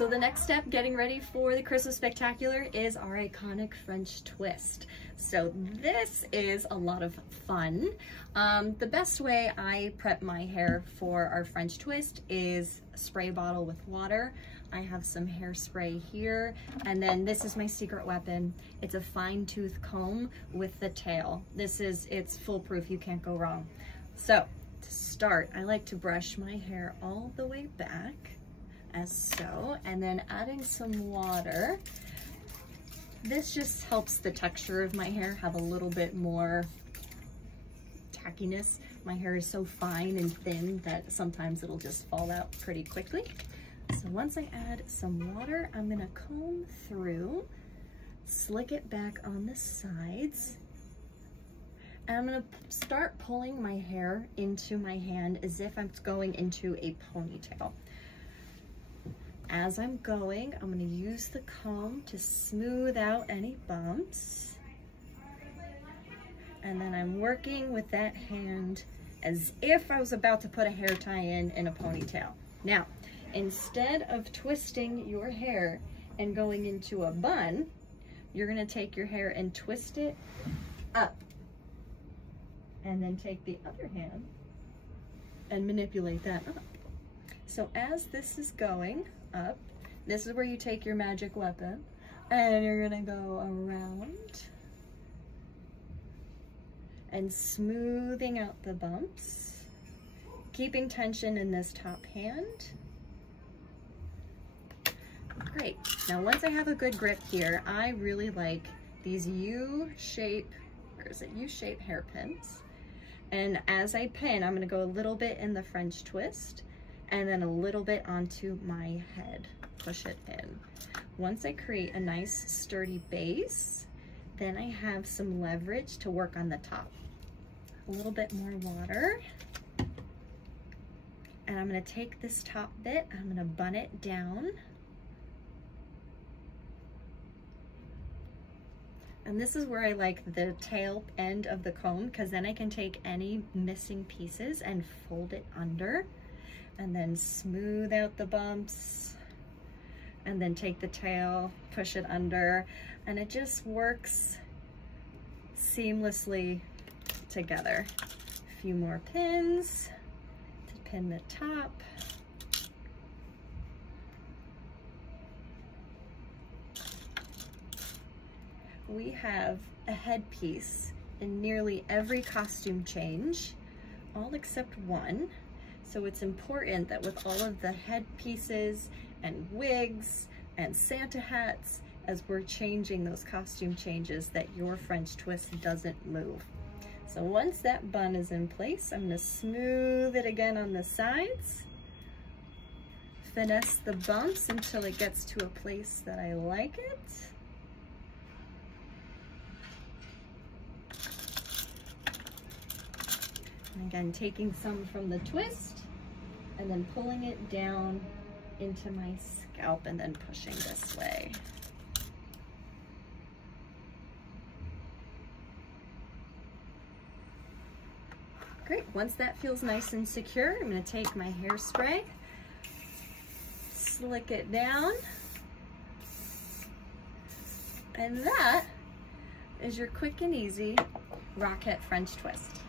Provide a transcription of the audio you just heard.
So the next step, getting ready for the Christmas Spectacular, is our iconic French twist. So this is a lot of fun. The best way I prep my hair for our French twist is a spray bottle with water. I have some hairspray here, and then this is my secret weapon. It's a fine tooth comb with the tail. It's foolproof, you can't go wrong. So to start, I like to brush my hair all the way back, as so, and then adding some water. This just helps the texture of my hair have a little bit more tackiness. My hair is so fine and thin that sometimes it'll just fall out pretty quickly. So once I add some water, I'm gonna comb through, slick it back on the sides, and I'm gonna start pulling my hair into my hand as if I'm going into a ponytail. As I'm going, I'm gonna use the comb to smooth out any bumps. And then I'm working with that hand as if I was about to put a hair tie in a ponytail. Now, instead of twisting your hair and going into a bun, you're gonna take your hair and twist it up. And then take the other hand and manipulate that up. So as this is going up, this is where you take your magic weapon and you're gonna go around and smoothing out the bumps, keeping tension in this top hand. Great. Now once I have a good grip here, I really like these U-shape hairpins. And as I pin, I'm gonna go a little bit in the French twist and then a little bit onto my head, push it in. Once I create a nice sturdy base, then I have some leverage to work on the top. A little bit more water. And I'm gonna take this top bit, I'm gonna bun it down. And this is where I like the tail end of the comb, because then I can take any missing pieces and fold it under, and then smooth out the bumps, and then take the tail, push it under, and it just works seamlessly together. A few more pins to pin the top. We have a headpiece in nearly every costume change, all except one. So it's important that with all of the headpieces and wigs and Santa hats, as we're changing those costume changes, that your French twist doesn't move. So once that bun is in place, I'm gonna smooth it again on the sides, finesse the bumps until it gets to a place that I like it. And again, taking some from the twist and then pulling it down into my scalp and then pushing this way. Great, once that feels nice and secure, I'm gonna take my hairspray, slick it down, and that is your quick and easy Rockette French twist.